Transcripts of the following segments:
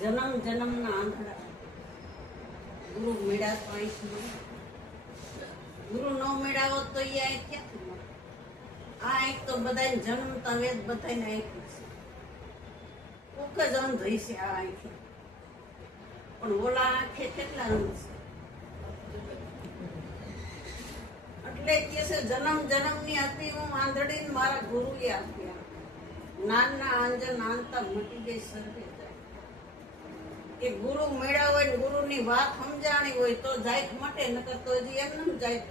જન્મ જન્મના આંધળા ગુરુ મેળા તો અહીંથી ગુરુ ન મેળાવો તો એ અહીં ક્યાંથી મળે? આ એક તો બધાને જન્મતા વેદ બધાને આંખી છે, કોક જ અંધ હશે આ આંખે, પણ ઓલા આંખે કેટલા અંધ છે? એટલે કે છે જન્મ જન્મની હતી હું આંધળી, મારા ગુરુએ આપ્યા નાનના આંજન આનતા મટી ગઈ સર્વે જાય. કે ગુરુ મેળા હોય ને ગુરુની વાત સમજાણી હોય તો જાય મટે, નકર તો હજી એમને જાય.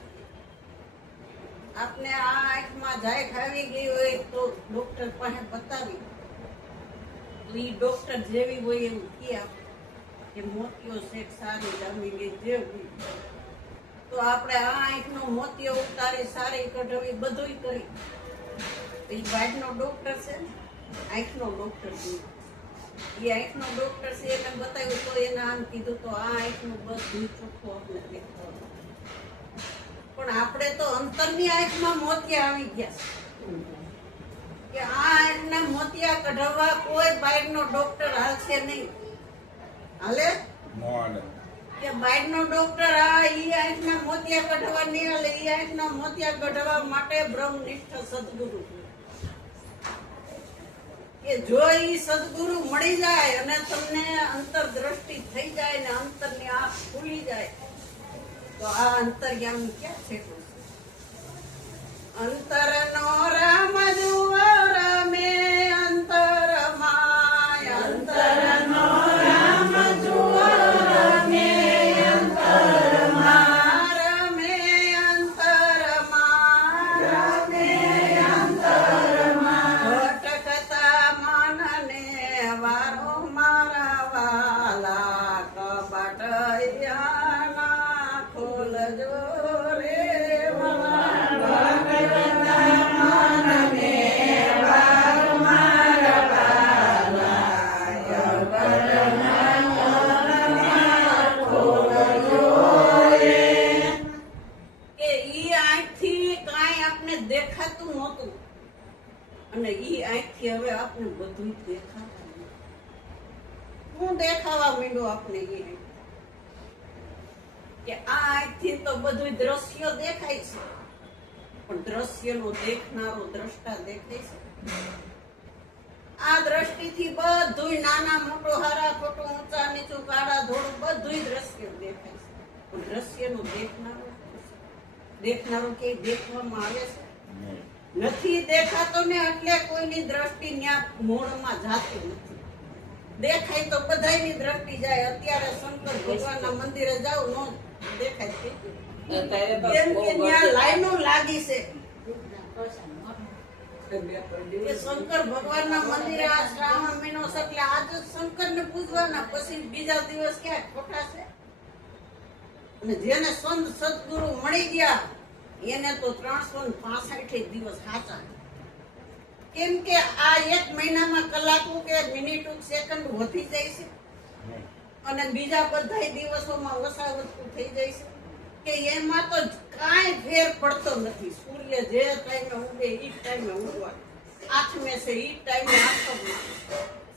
આપને આ આંખમાં જાય ખાવી ગઈ હોય તો ડોક્ટર પાસે બતાવી તો ઈ ડોક્ટર જેવી હોય એવું કે કે મોતિયો શેક સારી જામી ગઈ જેવી, તો આપણે આ આંખનો મોતિયો ઉતારી સારી કઢવી બધુંય કરી. એ વાઈડનો ડોક્ટર છે ને, આંખનો ડોક્ટર છે, એ આંખનો ડોક્ટર છે, એને બતાવ્યું તો એને આમ કીધું તો આ આંખનું બધું ચોખ્ખું આપણે દેખાતું. પણ આપણે તો અંતરની આંખમાં મોતિયા આવી ગયા છે કે આ આંખના મોતિયા કઢાવવા કોઈ બહારનો ડોક્ટર હાલશે નહીં. હાલે કે બહારનો ડોક્ટર આ ઈ આંખના મોતિયા કઢાવવા નહીં હાલે. ઈ આંખના મોતિયા કઢાવવા માટે બ્રહ્મનિષ્ઠ સદગુરુ કે જો ઈ સદગુરુ મળી જાય અને તમને અંતર દ્રષ્ટિ થઈ જાય ને અંતરની આંખ ખુલી જાય તો આ અંતર્યામી ક્યાં છે? અંતરનો રામ જુઓ રમે અંતરમાં, અંતરનો રામ જુઓ રમે અંતરમાં, રમે અંતરમાં, રમે અંતરમાં, ભટકતા મનને વારો મારા વાલા કબાટૈયાના ખોલજો રે વાલા. દેખાતું નહોતું અને ઈ આંખથી હવે આપણે બધું દેખાતું. હું દેખાવા માંડ્યો આપણે એ કે આ આંખથી તો બધું દ્રશ્ય દેખાય છે, પણ દ્રશ્યનો દેખનારો દ્રષ્ટા દેખાય છે. આ દ્રષ્ટિથી બધું નાના મોટો હારા ખોટું ઊંચા નીચું કાળા ધોળું બધું દ્રશ્ય દેખાય છે, પણ દ્રશ્યનો દેખનારો કે દેખવામાં આવે છે નથી દેખાતો ને, એટલે કોઈની દ્રષ્ટિ ન્યા મૂળમાં જાતી નથી. દેખાય તો બધાયની દ્રષ્ટિ જાય. અત્યારે શંકર ભગવાનના મંદિરે જાવ નો દેખાય છે કેમ કે ન્યા લાઈનો લાગી છે કે શંકર ભગવાનના મંદિરે આ શ્રાવણ મહિનો છે એટલે આજ જ શંકરને પૂજવાના, પછી બીજા દિવસ ક્યાં ખોટા છે? અને જેને સંત સદગુરુ મળી ગયા એને તો 365 દિવસ સાચા. કેમ કે આ એક મહિનામાં કલાકો કે મિનિટો સેકન્ડ વધી જાય છે અને બીજા બધા દિવસોમાં વસાવતું થઈ જાય છે કે એમાં તો કાંઈ ફેર પડતો નથી. સૂર્ય જે ટાઈમે ઉગે એ ટાઈમે ઉગવા, આઠમે છે એ ટાઈમે આઠમ.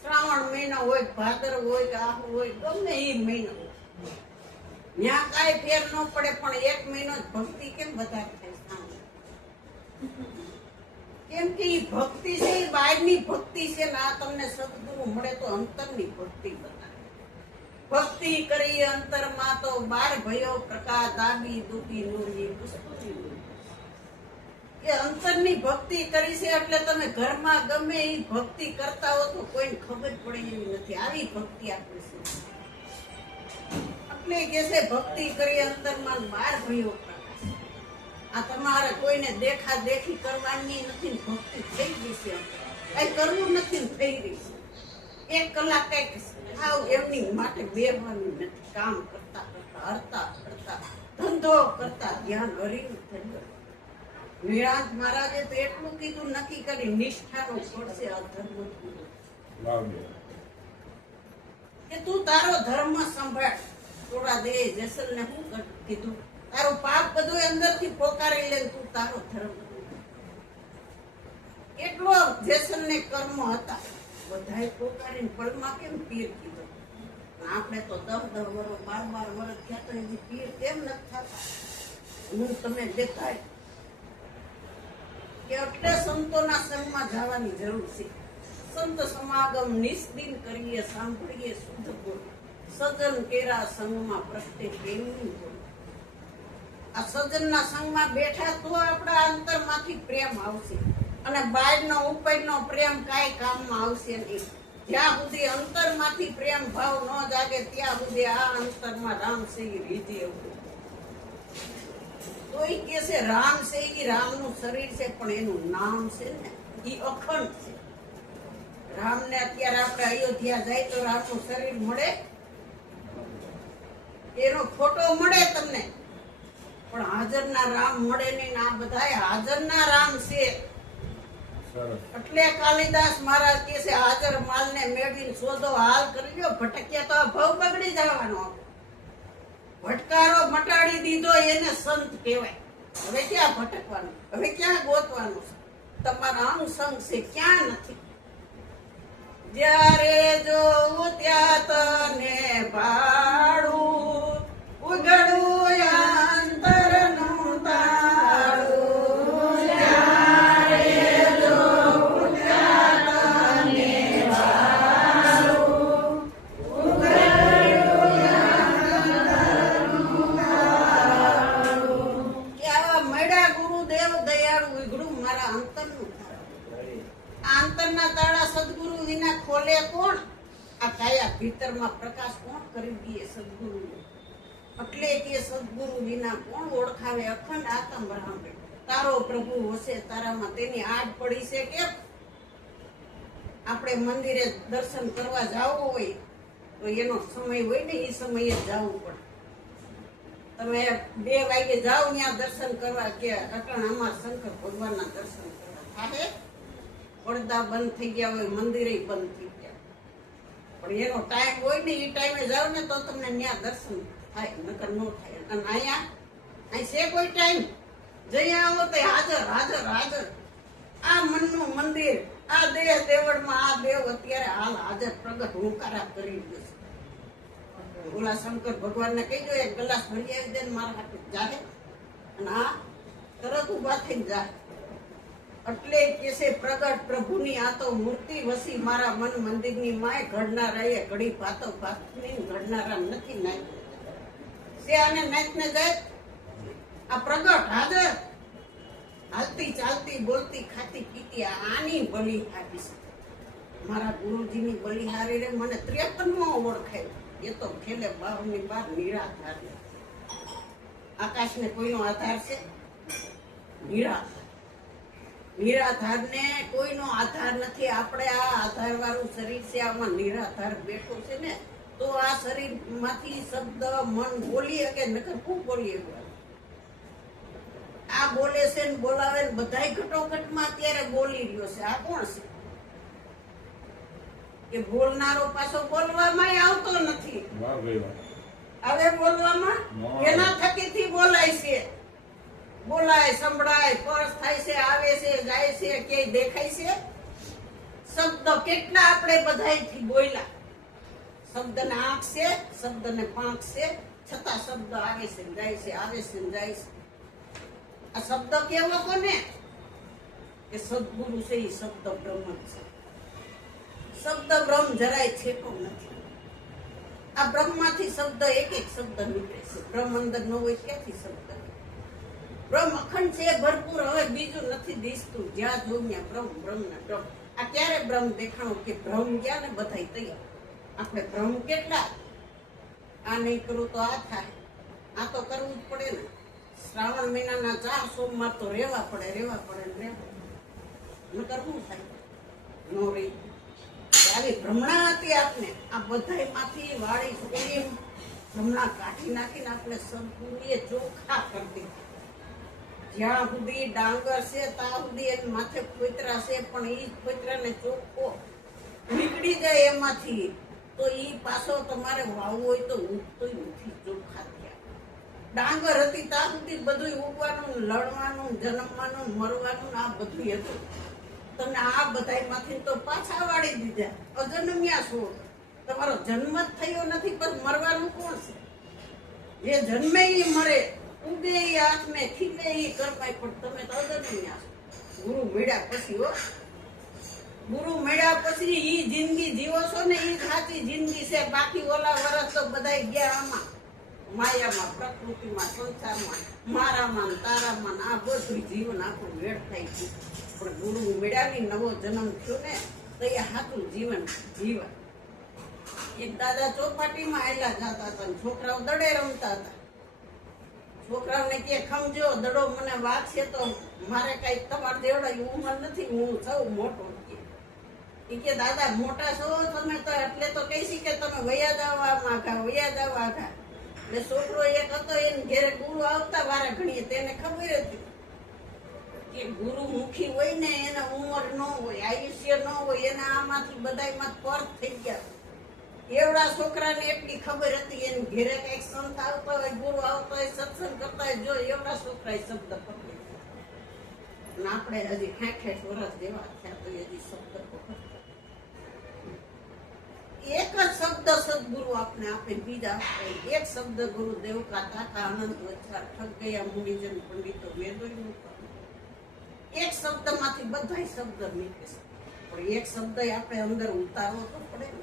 શ્રાવણ મહિનો હોય, ભાદર હોય કે આહુ હોય, ગમે એ મહિનો ત્યાં કાંઈ ફેર ન પડે, પણ એક મહિનો ભક્તિ કેમ વધારે થાય? કેમ કે એ ભક્તિ છે એ બહારની ભક્તિ છે ને આ તમને સદગુરુ મળે તો અંતરની ભક્તિ બતાવે. ભક્તિ કરી અંતરમાં તો 12 ભયો પ્રકાશ દાબી દુખી નૂરી પુષ્પની. એ અંતરની ભક્તિ કરી છે એટલે તમે ઘરમાં ગમે એ ભક્તિ કરતા હો તો કોઈને ખબર પડે એવી નથી. આવી ભક્તિ આપે છે એટલે કે છે ભક્તિ કરી અંતરમાં 12 ભયો પ્રકાશ. આ તમારે કોઈને દેખા દેખી કરવાની નથી, ભક્તિ થઈ ગઈ છે. કઈ કરવું નથી, થઈ રહી છે. 1 કલાક કઈક આવ એમની માટે બેહવાનું નથી. કામ કરતા કરતા હરતા કરતા ધંધો કરતા ધ્યાન હરીનું થઈ ગયું. વિરાટ મહારાજે તો એટલું કીધું નક્કી કરી નિષ્ઠાનો પડશે આ ધર્મ કે તું તારો ધર્મ સંભાળ. થોડા દે જેસલ ને શું કીધું, તારું પાપ બધું અંદરથી પોકારી લે, તું તારો ધર્મ. એટલો જેસલ ને કર્મ હતા બધાય પોકારીને પળમાં કેમ પીર કીધો આપણે તો 10 વર્ષ 12 વર્ષ થયા તો હજી પીર કેમ નથી થતા? હું તમે દેખાય કે એટલે સંતોના સંગમાં જવાની જરૂર છે. સંત સમાગમ નિસ્દિન કરીએ, સાંભળીએ શુદ્ધ ગુણ, સજ્જન કેરા સંગમાં પ્રગટે પ્રેમની ગુણ. આ સજ્જનના સંગમાં બેઠા તો આપણા અંતરમાંથી પ્રેમ આવશે, અને બહારનો ઉપરનો પ્રેમ કાંઈ કામમાં આવશે નહીં. જ્યાં સુધી અંતરમાંથી પ્રેમ ભાવ ન જાગે ત્યાં સુધી આ અંતરમાં રામ છે એ રીજે એવું. કોઈ કે છે રામ છે એ રામનું શરીર છે, પણ એનું નામ છે ને એ અખંડ છે. રામને અત્યારે આપણે અયોધ્યા જાય તો રામનું શરીર મળે, એનો ફોટો મળે તમને, પણ હાજરના રામ મળે નહીં. આ બધા હાજરના રામ છે. એટલે કાલિદાસ મહારાજ કહે છે હાજર માલને મેળવીને શોધો હાલ કરી લ્યો, ભટક્યા તો આ ભાવ બગડી જવાનો. ભટકારો મટાડી દીધો એને સંત કહેવાય. હવે ક્યાં ભટકવાનું, હવે ક્યાં ગોતવાનું છે? તમારા અંગ સંગ છે ક્યાં નથી. જ્યારે જોઉં ત્યાં તને ભાડું, ઉઘડું અંતરનું તાળું. જ્યારે જોઉં ત્યાં તને ભાડું, ઉઘડું અંતરનું તાળું. કે આવા મળ્યા ગુરુદેવ દયાળુ, ઉઘડું મારા અંતરનું તાળું. આ અંતરના તાળા સદગુરુ વિના ખોલે કોણ? આ કાયા ભીતરમાં પ્રકાશ કોણ કરી દે? સદગુરુ. એટલે કે સદગુરુ વિના કોણ ઓળખાવે અખંડ આત્મ બ્રહ્મ. તારો પ્રભુ હશે તારામાં તેની આડ પડી છે કેમ? આપણે મંદિરે દર્શન કરવા જવું હોય તો એનો સમય હોય ને એ સમયે જ જવું પડે. તમે 2 વાગે જાઓ ત્યાં દર્શન કરવા, કે અટણ અમાર શંકર ભગવાનના દર્શન કરવા થાય, પડદા બંધ થઈ ગયા હોય, મંદિરે બંધ થઈ ગયા, પણ એનો ટાઈમ હોય ને એ ટાઈમે જાવ ને તો તમને ત્યાં દર્શન થાય, નકર ન થાય. અને અહીં છે કોઈ ટાઈમ? જઈ આવો તો હાજર હાજર હાજર. આ મનનું મંદિર, આ દેહ દેવળમાં આ દેવ અત્યારે હાલ હાજર પ્રગટ હુંકારા કરી દેશે. ઓલા શંકર ભગવાનને કહીજો એક ગ્લાસ ભરી આવી દે મારા હાથે જાહે, અને આ તરત ઉભા થઈને જાય. એટલે કે છે પ્રગટ પ્રભુની આ તો મૂર્તિ વસી મારા મન મંદિરની માય. ઘડનારા એ ઘડી પાતો પાતની, ઘડનારા નથી નાય છે. આને નાચને જાય આ પ્રગટ હાજર, હાલતી ચાલતી બોલતી ખાતી પીતી આની બલિહારી છે. મારા ગુરુજીની બલિહારી રે મને 53 ઓળખાય. એ તો ખેલે 12 નિરાધાર. આકાશને કોઈનો આધાર છે? નિરાધાર. નિરાધારને કોઈનો આધાર નથી. આપણે આ આધાર વાળું શરીર છે, આમાં નિરાધાર બેઠો છે ને, તો આ શરીરમાંથી શબ્દ મન બોલી શકે, નકર શું બોલી શકે? આ બોલે છે ને બોલાવે ને બધાય ઘટોઘટમાં અત્યારે બોલી રહ્યો છે. આ કોણ છે? કે બોલનારો પાછો બોલવામાં આવતો નથી. હવે બોલવામાં એના થકીથી બોલાય છે. બોલાય, સંભળાય, સ્પર્શ થાય છે, આવે છે, જાય છે, કે દેખાય છે. શબ્દ કેટલા આપણે બધાયથી બોલ્યા. શબ્દને આંખ છે, શબ્દને પાંખ છે, છતાં શબ્દ આવે છે, જાય છે, આવે છે, જાય છે. આ શબ્દ કેવો કોને? કે સદગુરુ છે એ શબ્દ બ્રહ્મ છે. શબ્દ બ્રહ્મ જરાય છેટો નથી. આ બ્રહ્મમાંથી શબ્દ એક એક શબ્દ નીકળે છે. બ્રહ્મ અંદર ન હોય ક્યાંથી શબ્દ? બ્રહ્મ અખંડ છે, ભરપૂર. હવે બીજું નથી દિસતું. જ્યાં જોઉં ત્યાં બ્રહ્મ બ્રહ્મ ને બ્રહ્મ. આ ક્યારે બ્રહ્મ દેખાણું? કે બ્રહ્મ ગયા ને બધાય તૈયાર. આપણે બ્રહ્મ કેટલા? આ નહીં કરું તો આ થાય. આ તો કરવું જ પડે ને. શ્રાવણ મહિનાના 4 સોમવાર તો રહેવા પડે, રહેવા પડે ને રહેવા. નકર શું થાય? નો રહી. આવી ભ્રમણા હતી આપને. આ બધાયમાંથી વાળી છોડી ભ્રમણા કાઢી નાખીને આપણે સદગુરુએ ચોખ્ખા કરી દીધા. જ્યાં સુધી ડાંગર છે ત્યાં સુધી એની માથે ખોતરા છે, પણ એ ખોતરાને ચોખ્ખો નીકળી જાય એમાંથી તો એ પાછો તમારે વાવવો હોય તો ઉગતો નથી. ચોખ્ખા થયા. ડાંગર હતી ત્યાં સુધી બધું ઉગવાનું, લડવાનું, જન્મવાનું, મરવાનું આ બધું હતું. તમે આ બધાયમાંથી તો પાછા વાળી દીધા. અજન્મ્યા છો. તમારો જન્મ જ થયો નથી, પણ મરવાનું કોણ છે? જે જન્મે ઈ મરે, ઉગે ઈ હાથમે, ખીલે ઈ કરપાય, પણ તમે તો અદરણીયા છો. ગુરુ મળ્યા પછી હો, ગુરુ મળ્યા પછી ઈ જિંદગી જીવો છો ને, ઈ સાચી જિંદગી છે. બાકી ઓલા વરસ તો બધાય ગયા આમાં માયામાં, પ્રકૃતિમાં, સંસારમાં, મારામાં ને તારામાં, આ બધું જીવન આખું વેડ થઈ ગયું. પણ ગુરુ મળ્યાની નવો જન્મ થયો ને, તો એ સાચું જીવન જીવન. એક દાદા ચોપાટીમાં આયલા જતા હતા, છોકરાઓ દડે રમતા હતા. છોકરાઓને કે ખમજો, દડો મને વાગશે તો મારે કઈ તમારે જેવડા ઉંમર નથી, હું સૌ મોટો. એ કે દાદા મોટા છો તમે તો, એટલે તો કહીશી કે તમે વયા જાવ આઘા, વયા જાવ આઘા. એટલે છોકરો એક હતો, એને ઘેરે ગુરુ આવતા વારે ઘણીએ, તેને ખબર હતી કે ગુરુ મુખી હોય ને એને ઉંમર ન હોય, આયુષ્ય ન હોય, એને આમાંથી બધાયમાં પર થઈ ગયા. એવડા છોકરાને એટલી ખબર હતી, એને ઘેરે કઈક સંત આવતો હોય, ગુરુ આવતો હોય, સત્સંગ કરતા હોય, જો એવડા છોકરા શબ્દ પકડે. અને આપણે હજી 60 વર્ષ જેવા થયા તો હજી શબ્દ પકડતા. એક જ શબ્દ સદગુરુ આપને આપે, બીજા આપે એક શબ્દ ગુરુ દેવ કા તાકા અનંત વચ્ચા ઠગ ગયા મુનિજન પંડિતો વેદોય મુકા. એક શબ્દ માંથી બધા શબ્દ નીકળે છે, પણ એક શબ્દ આપણે અંદર ઉતારવો તો પડે ને.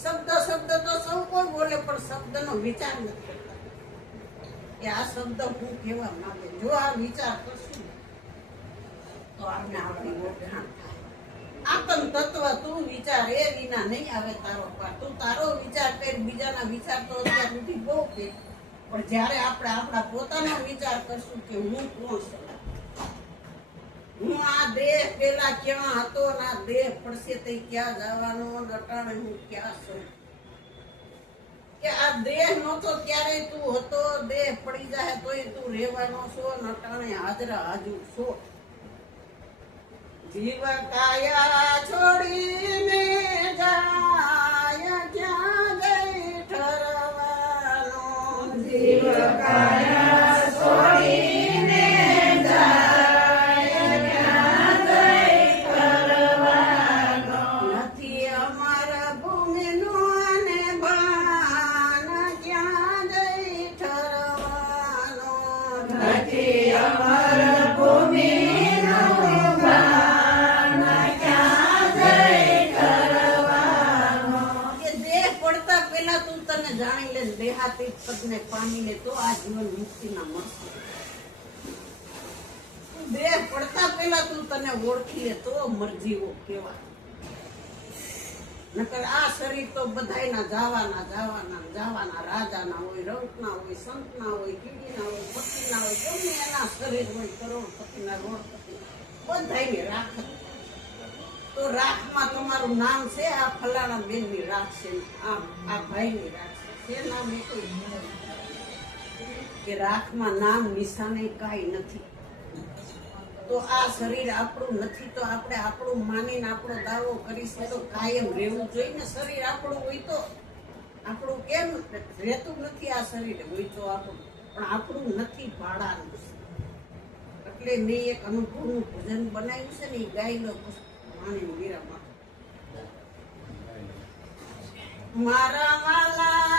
શબ્દ તો સૌ કોઈ બોલે, પણ શબ્દનો વિચાર નથી કરતા કે આ શબ્દ હું કહેવા માંગે. જો આ વિચાર કરશું તો આપણે આપણી ઓળખાણ થાય. આત્મ તત્વ તું વિચાર, એ વિના નહીં આવે તારો પાર. તું તારો વિચાર કર, બીજાના વિચાર તો અત્યાર સુધી બહુ કે, પણ જ્યારે આપણે આપણા પોતાનો વિચાર કરશું કે હું કોણ છું, હું આ દેહ પેલા ક્યાં હતો, ના દેહ પડશે તે ક્યાં જવાનો, નટાણે હું ક્યાં છું. કે આ દેહ નહોતો ત્યારે તું હતો, દેહ પડી જાય તોય તું રહેવાનો છો, નટાણે હાજરા હાજર છો. જીવ કાયા છોડીને જાય ક્યાં જઈ ઠરવાનો, જીવ કાયા છોડીને જાય ક્યાં જઈ ઠરવાનો. નથી અમારા ભૂમિનું ને ભાન, ક્યાં જઈ ઠરવાનો. નથી અમારા ભૂમિ જાણી લે, દેહાતી પદને પામી લે તો આ જીવન મુક્તિના મળશે. દેહ પડતા પહેલા તું તને ઓળખી લે તો મરજીવો કહેવાય. નકર આ શરીર તો બધાયના જવાના રાજાના હોય, રંકના હોય, સંતના હોય, કીડીના હોય, પતિના હોય, ગમે એના શરીર હોય, કરોડપતિના, રોડપતિના, બધાયની રાખ. તો રાખમાં તમારું નામ છે, આ ફલાણા બેનની રાખ છે, આ ભાઈની રાખ છે. નામ કે રાખમાં નામ નિશાને કાંઈ નથી. તો આ શરીર આપણું નથી, તો આપણે આપણું માનીને આપણો દાવો કરીશું તો કાયમ રહેવું જોઈએ ને. શરીર આપણું હોય તો આપણું કેમ રહેતું નથી? આ શરીર હોય તો આપણું, પણ આપણું નથી, ભાડાનું. એટલે મેં એક અનુભવનું ભજન બનાવ્યું છે ને, એ ગાઈ લો માની મીરામાં. મારા વાલા